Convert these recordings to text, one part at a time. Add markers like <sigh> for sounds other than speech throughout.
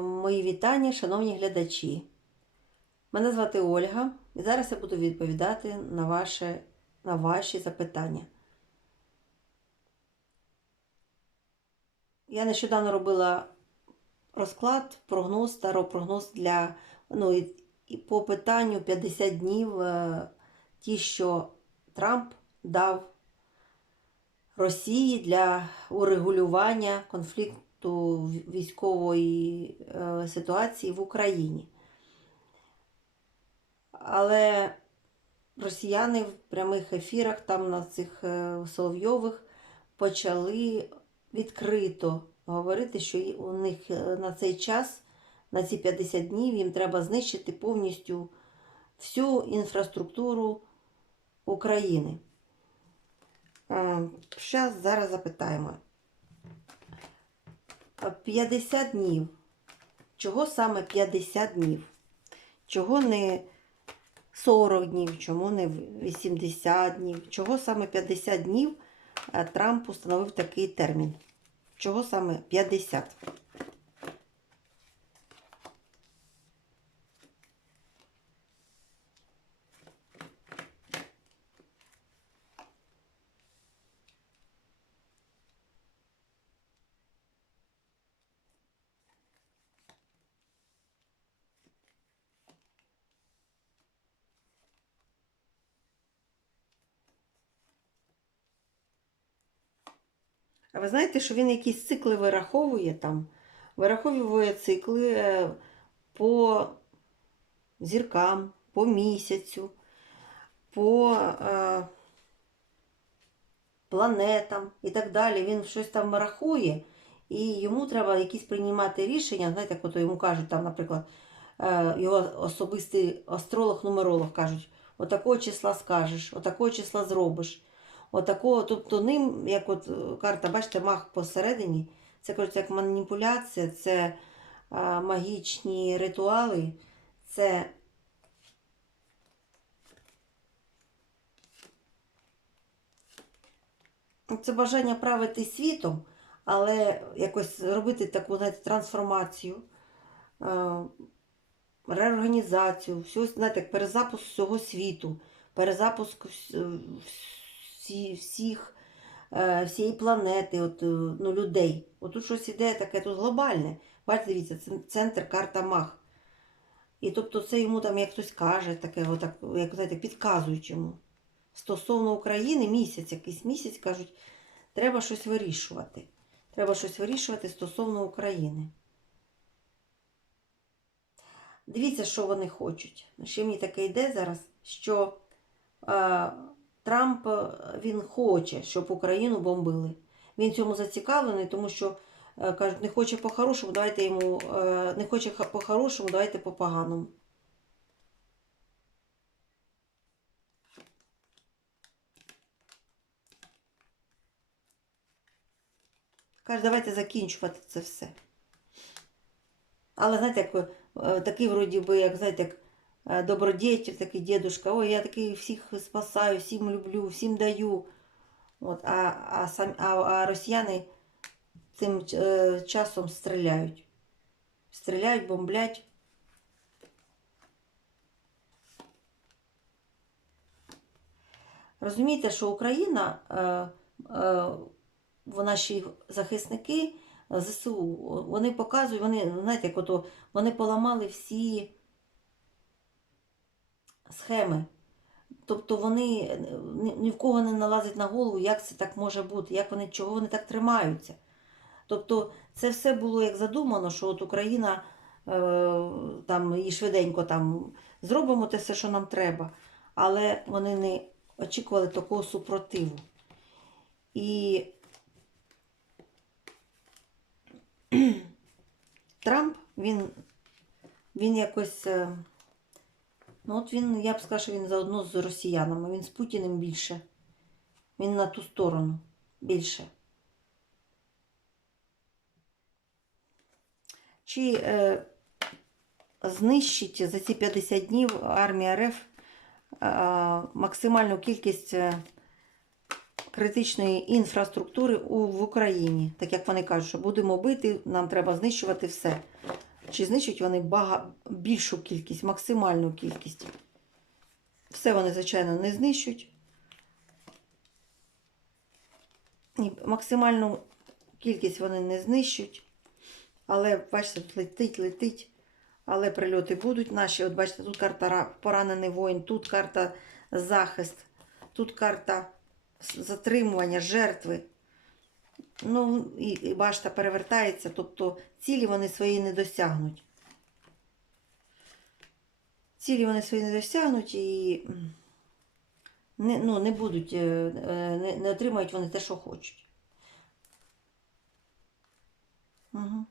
Мої вітання, шановні глядачі. Мене звати Ольга, і зараз я буду відповідати на, ваше, на ваші запитання. Я нещодавно робила розклад, прогноз, старопрогноз для ну, і, і по питанню 50 днів е, ті, що Трамп дав Росії для урегулювання конфлікту в- військової е, ситуації в Україні. Але росіяни в прямих ефірах, там на цих е, Соловйових, почали відкрито говорити, що у них е, на цей час, на ці 50 днів, їм треба знищити повністю всю інфраструктуру України. Зараз запитаємо. А 50 днів. Чого саме 50 днів? Чого не 40 днів, чому не 80 днів? Чого саме 50 днів е, Трамп установив такий термін? Чого саме 50? А ви знаєте, що він якісь цикли вираховує там? Вираховує цикли е, по зіркам, по місяцю, по е, планетам і так далі. Він щось там рахує, і йому треба якісь приймати рішення. Знаєте, як йому кажуть, там, наприклад, е, його особистий астролог-нумеролог кажуть, отакого числа скажеш, отакого числа зробиш. Отакого, тобто ним, як от е, карта, бачите, маг посередині, це кажуть, як маніпуляція, це а, магічні ритуали, це це бажання правити світом, але якось робити таку знаєте, трансформацію, е, реорганізацію, всього, знаєте, перезапуск всього світу, перезапуск вс- всі, всіх, е, всієї планети, от, е, ну, людей. От щось іде таке тут глобальне. Бачите, дивіться, це центр карта Мах. І тобто це йому там, як хтось каже, таке, отак, як знаєте, підказують йому. Стосовно України місяць, якийсь місяць кажуть, треба щось вирішувати. Треба щось вирішувати стосовно України. Дивіться, що вони хочуть. Ще мені таке йде зараз, що е, Трамп він хоче, щоб Україну бомбили. Він цьому зацікавлений, тому що е, кажуть, не хоче по-хорошому, давайте йому е, не хоче по-хорошому, давайте по-поганому. Каже, давайте закінчувати це все. Але знаєте, як е, такий вроді би, як знаєте, як добродетель, такий дедушка, ой, я такий всіх спасаю, всім люблю, всім даю. От, а, а, сам, а, а росіяни цим е, часом стріляють. Стріляють, бомблять. Розумієте, що Україна, е, е, вона ще захисники е, ЗСУ, вони показують, вони, знаєте, як ото, вони поламали всі схеми. Тобто вони е, ні, в кого не налазить на голову, як це так може бути, як вони, чого вони так тримаються. Тобто це все було як задумано, що от Україна е, там і швиденько там зробимо те все, що нам треба, але вони не очікували такого супротиву. І <clears throat> Трамп, він, він якось. Ну, от він, я б сказала, що він заодно з росіянами. Він з Путіним більше. Він на ту сторону більше. Чи е, знищить за ці 50 днів армія РФ е, максимальну кількість е, критичної інфраструктури у, в Україні. Так як вони кажуть, що будемо бити, нам треба знищувати все. Чи знищують вони бага... більшу кількість, максимальну кількість? Все вони, звичайно, не знищують. Ні, максимальну кількість вони не знищують. Але, бачите, тут летить, летить. Але прильоти будуть наші. От бачите, тут карта поранений воїн, тут карта захист, тут карта затримування, жертви. Ну, і, башта перевертається, тобто цілі вони свої не досягнуть. Цілі вони свої не досягнуть і не, ну, не будуть, е, е, не, не отримають вони те, що хочуть. Угу.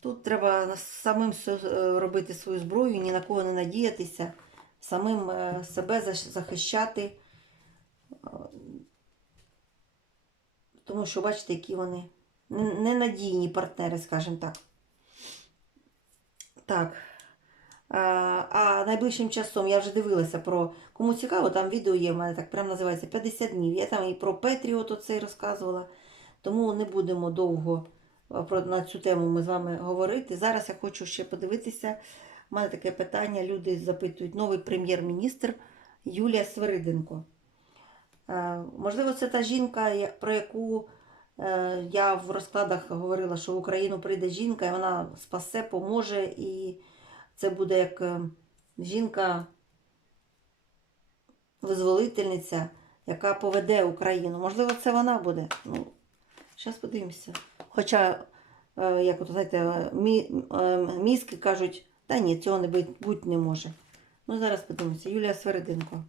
Тут треба самим е, робити свою зброю, ні на кого не надіятися, самим себе захищати. Тому що бачите, які вони ненадійні партнери, скажімо так. Так. А, найближчим часом я вже дивилася про кому цікаво, там відео є в мене так прям називається 50 днів. Я там і про Петріот оцей розказувала. Тому не будемо довго про, на цю тему ми з вами говорити. Зараз я хочу ще подивитися. У мене таке питання. Люди запитують новий прем'єр-міністр Юлія Свириденко. Е, Можливо, це та жінка, про яку е, я в розкладах говорила, що в Україну прийде жінка, і вона спасе, поможе, і це буде як е, жінка визволительниця, яка поведе Україну. Можливо, це вона буде. Ну, зараз подивимося. Хоча, як от, знаєте, мі, мізки кажуть, та ні, цього не бути не може. Ну, зараз подивимося. Юлія Свериденко.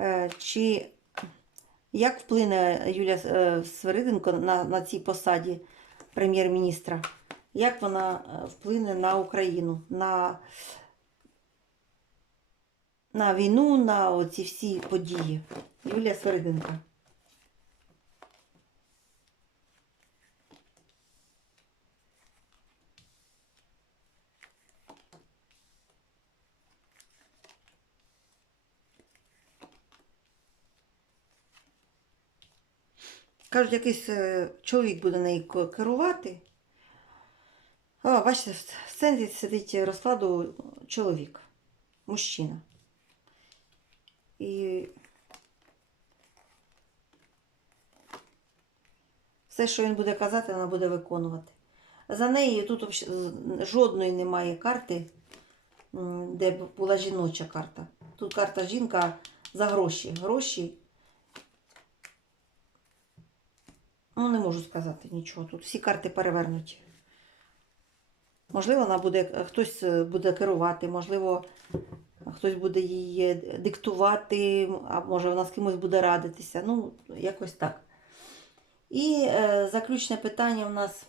Е, Чи як вплине Юлія Свериденко на, на цій посаді прем'єр-міністра? Як вона е, вплине на Україну, на, на війну, на оці всі події? Юлія Свириденко. Кажуть, якийсь е, чоловік буде нею керувати. О, бачите, в центрі сидить розкладу чоловік, мужчина. І все, що він буде казати, вона буде виконувати. За нею тут жодної немає карти, де була жіноча карта. Тут карта жінка за гроші. Гроші Ну, не можу сказати нічого. Тут всі карти перевернуті. Можливо, вона буде, хтось е, буде керувати, можливо, хтось буде її диктувати, а може вона з кимось буде радитися. Ну, якось так. І е, заключне питання у нас.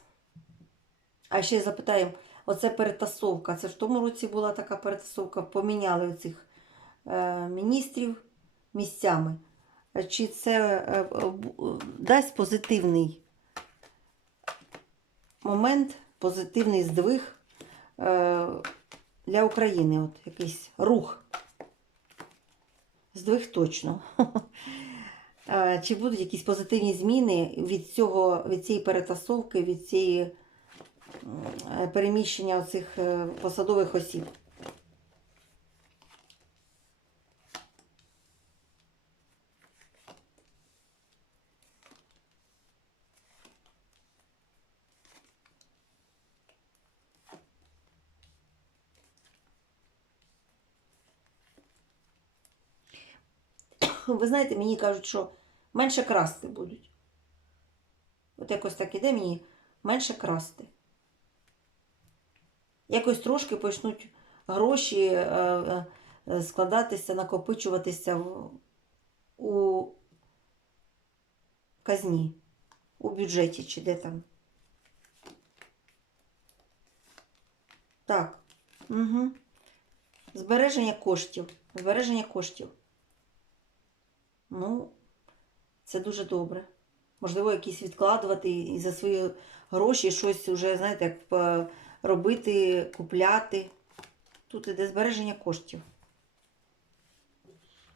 А ще запитаємо: оце перетасовка. Це в тому році була така перетасовка, поміняли оцих е, міністрів місцями. Чи це е, дасть позитивний момент, позитивний здвиг е, для України? От якийсь рух. Здвиг точно. <laughs> Е, Чи будуть якісь позитивні зміни від цього, від цієї перетасовки, від цієї е, переміщення цих посадових осіб? Ви знаєте, мені кажуть, що менше красти будуть. От якось так іде мені менше красти. Якось трошки почнуть гроші е, е, складатися, накопичуватися у казні, у бюджеті чи де там. Так. Угу. Збереження коштів. Збереження коштів. Ну, це дуже добре. Можливо, якісь відкладувати і за свої гроші щось вже, знаєте, як е, робити, купляти. Тут іде збереження коштів.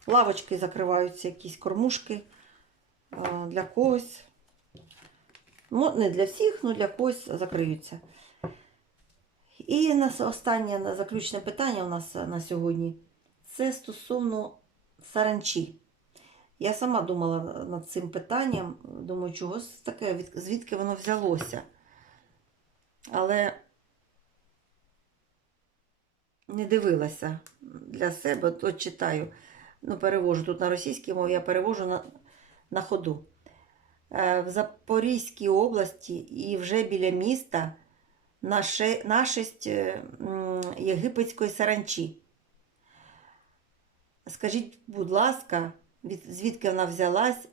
Лавочки закриваються, якісь кормушки е, для когось. Ну, не для всіх, але для когось закриються. І останнє заключне питання у нас е, на сьогодні. Це стосовно саранчі. Я сама думала над цим питанням. Думаю, чого ж таке, звідки воно взялося. Але не дивилася для себе, то читаю. Ну, перевожу тут на російській мові, я перевожу на, на ходу. Е, В Запорізькій області і вже біля міста наше, нашесть е, єгипетської саранчі. Скажіть, будь ласка, звідки вона взялась?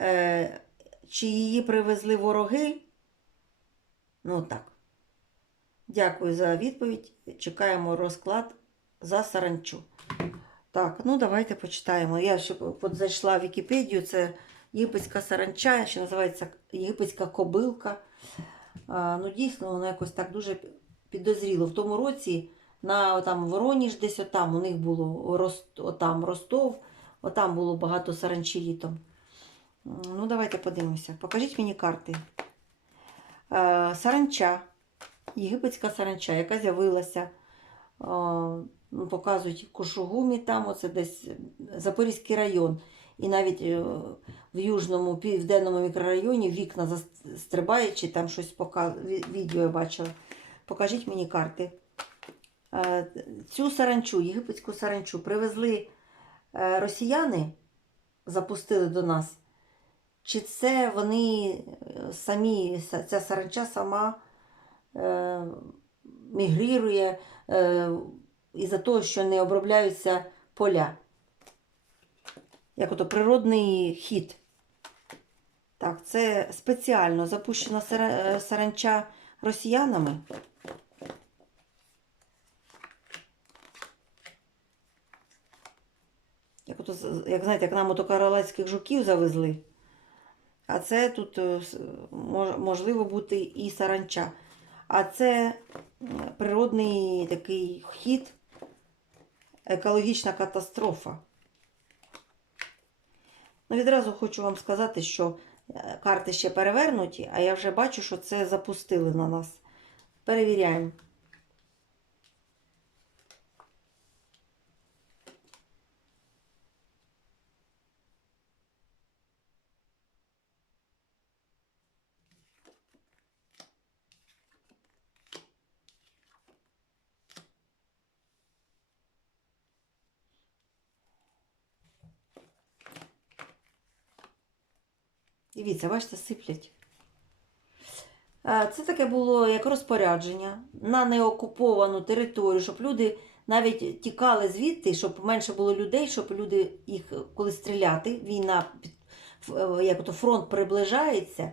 Е, чи її привезли вороги? Ну так. Дякую за відповідь. Чекаємо розклад за саранчу. Так, ну давайте почитаємо. Я ще зайшла в Вікіпедію. Це єгипетська саранча, ще називається єгипетська кобилка. А, ну, дійсно, воно якось так дуже підозріло. В тому році на там, Вороніж десь отам у них було отам Ростов, отам було багато саранчі літом. Ну, давайте подивимося. Покажіть мені карти. Е, саранча, єгипетська саранча, яка з'явилася. Е, ну, показують Кушугумі, там оце десь Запорізький район. І навіть е, в Южному південному мікрорайоні вікна застрибаючи, там щось показ... ві- відео я бачила. Покажіть мені карти. Цю саранчу, єгипетську саранчу, привезли росіяни, запустили до нас. Чи це вони е, самі, ця саранча сама е, мігрірує е, із-за того, що не обробляються поля? Як ото природний хід. Так, це спеціально запущена е, саранча росіянами. Як, ото, як знаєте, як нам ото королевських жуків завезли. А це тут е, можливо бути і саранча. А це природний такий хід, екологічна катастрофа. Ну, відразу хочу вам сказати, що е, карти ще перевернуті, а я вже бачу, що це запустили на нас. Перевіряємо. Дивіться, бачите, сиплять. Е, Це таке було як розпорядження на неокуповану територію, щоб люди навіть тікали звідти, щоб менше було людей, щоб люди їх коли стріляти, війна е, як то фронт приближається,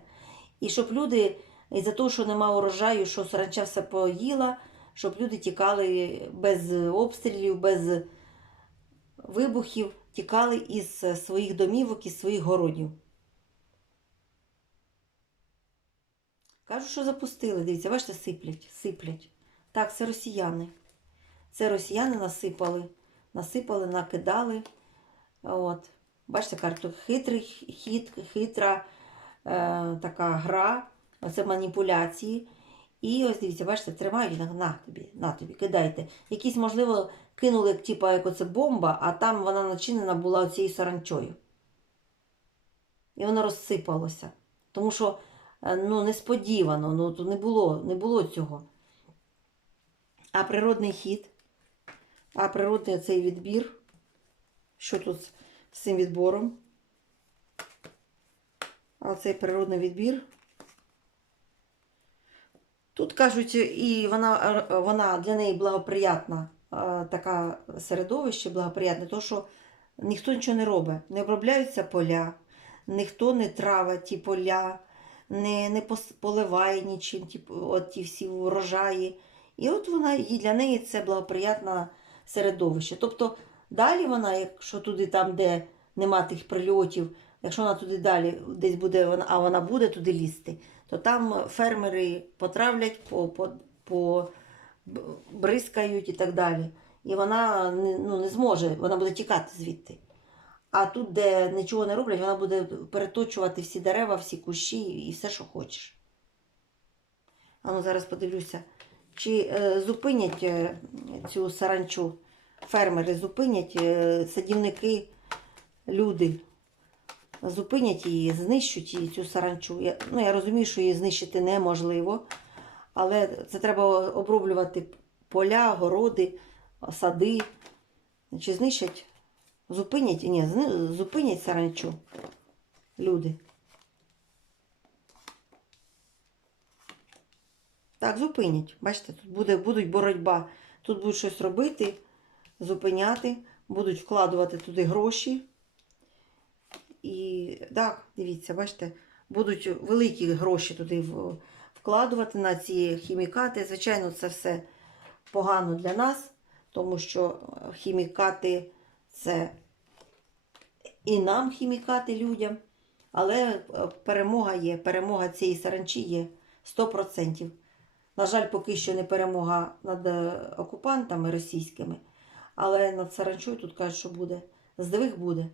і щоб люди, із-за того, що нема урожаю, що саранча все поїла, щоб люди тікали без обстрілів, без вибухів, тікали із своїх домівок, із своїх городів. Кажуть, що запустили. Дивіться, бачите, сиплять, сиплять. Так, це росіяни. Це росіяни насипали, насипали, накидали. От. Бачите, карту хитрий хід, хитра е, така гра, оце маніпуляції. І ось дивіться, бачите, тримають, на, на тобі, на тобі, кидайте. Якісь, можливо, кинули, типу, як оце бомба, а там вона начинена була цією саранчою. І воно розсипалося. Тому що ну, несподівано, ну, то не було, не було цього. А природний хід, а природний цей відбір, що тут з цим відбором? А цей природний відбір. Тут кажуть, і вона, е, вона для неї благоприятна, е, така середовище благоприятне, тому що ніхто нічого не робить. Не обробляються поля, ніхто не травить ті поля, не, не поливає нічим ті, от ті всі урожаї. І от вона і для неї це благоприятне середовище. Тобто далі вона, якщо туди, там, де нема тих прильотів, якщо вона туди далі десь буде, а вона буде туди лізти, то там фермери потравлять, по, по, по бризкають і так далі. і вона ну, не зможе, вона буде тікати звідти. А тут, де нічого не роблять, вона буде переточувати всі дерева, всі кущі і все, що хочеш. А ну зараз подивлюся, чи е, зупинять е, цю саранчу фермери, зупинять е, садівники, люди. Зупинять її, знищуть її цю саранчу. Я, ну, я розумію, що її знищити неможливо, але це треба оброблювати поля, городи, сади. Чи знищать? Зупинять? Ні, зупинять саранчу. Люди. Так, зупинять. Бачите, тут буде, будуть боротьба. Тут будуть щось робити, зупиняти, будуть вкладувати туди гроші. І так, дивіться, бачите, будуть великі гроші туди вкладувати на ці хімікати. Звичайно, це все погано для нас, тому що хімікати це і нам хімікати людям. Але е, перемога є, перемога цієї саранчі є 100%. На жаль, поки що не перемога над е, окупантами російськими, але над саранчою тут кажуть, що буде. Здивих буде.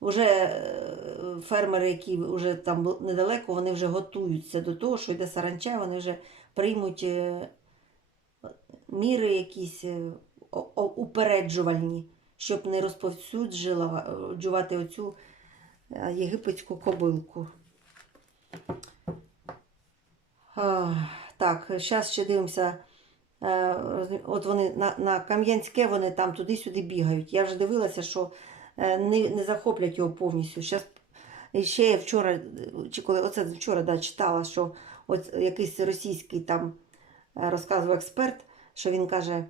Уже е, фермери, які вже там недалеко, вони вже готуються до того, що йде саранча, вони вже приймуть міри якісь упереджувальні, щоб не розповсюджувати оцю е, єгипетську кобилку. Так, зараз ще дивимося. Е, От вони на, на Кам'янське вони там туди-сюди бігають. Я вже дивилася, що е, не, не захоплять його повністю. Щас, ще вчора, чи коли оце вчора да, читала, що от якийсь російський там розказував експерт, що він каже: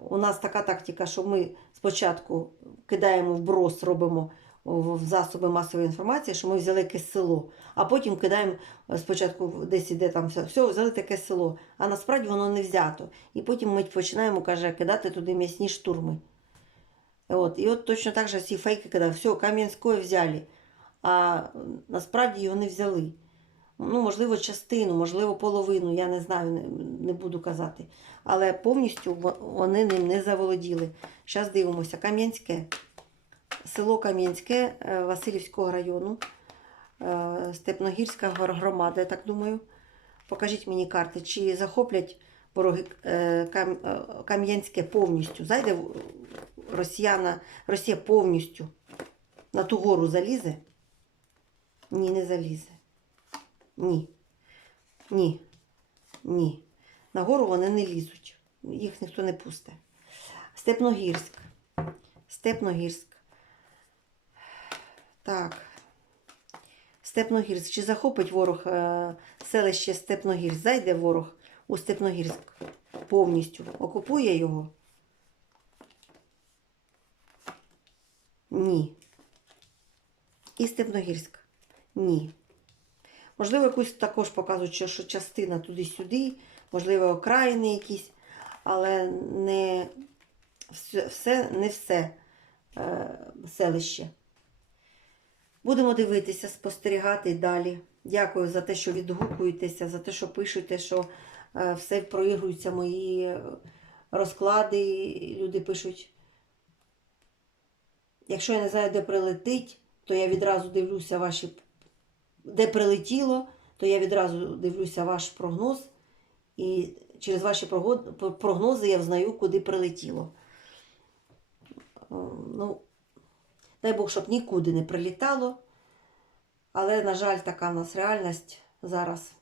у нас така тактика, що ми спочатку кидаємо вброс, робимо в засоби масової інформації, що ми взяли якесь село, а потім кидаємо е, спочатку десь іде там все, все, взяли таке село, а насправді воно не взято. І потім ми починаємо, каже, кидати туди м'ясні штурми. От, і от точно так же ці фейки, коли все, Кам'янське взяли, а насправді його не взяли. Ну, можливо, частину, можливо, половину, я не знаю, не, не буду казати. Але повністю вони ним не заволоділи. Зараз дивимося. Кам'янське. Село Кам'янське е, Васильівського району, е, Степногірська громада, я так думаю. Покажіть мені карти, чи захоплять вороги е, Кам- Кам'янське повністю. Зайде Росіяна, Росія повністю на ту гору залізе? Ні, не залізе. Ні. Ні. Ні. На гору вони не лізуть. Їх ніхто не пусте. Степногірськ. Степногірськ. Так. Степногірськ. Чи захопить ворог е, селище Степногірськ? Зайде ворог у Степногірськ повністю. Окупує його? Ні. І Степногірськ? Ні. Можливо, якусь також показують, що- частина туди-сюди, можливо, окраїни якісь, але не все, все не все е, селище. Будемо дивитися, спостерігати далі. Дякую за те, що відгукуєтеся, за те, що пишете, що е, все проігруються мої е, розклади. Люди пишуть. Якщо я не знаю, де прилетить, то я відразу дивлюся ваші. Де прилетіло, то я відразу дивлюся ваш прогноз. І через ваші прогнози я взнаю, куди прилетіло. Е, Ну, дай Бог, щоб нікуди не прилітало. Але, на жаль, така в нас реальність зараз,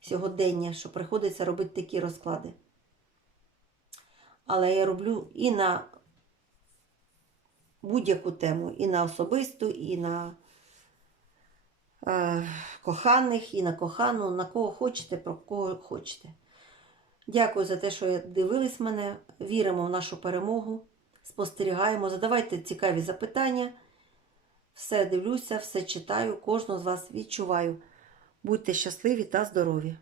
сьогодення, що приходиться робити такі розклади. Але я роблю і на будь-яку тему, і на особисту, і на коханих, і на кохану, на кого хочете, про кого хочете. Дякую за те, що дивились мене. Віримо в нашу перемогу. Спостерігаємо, задавайте цікаві запитання. Все дивлюся, все читаю, кожного з вас відчуваю. Будьте щасливі та здорові!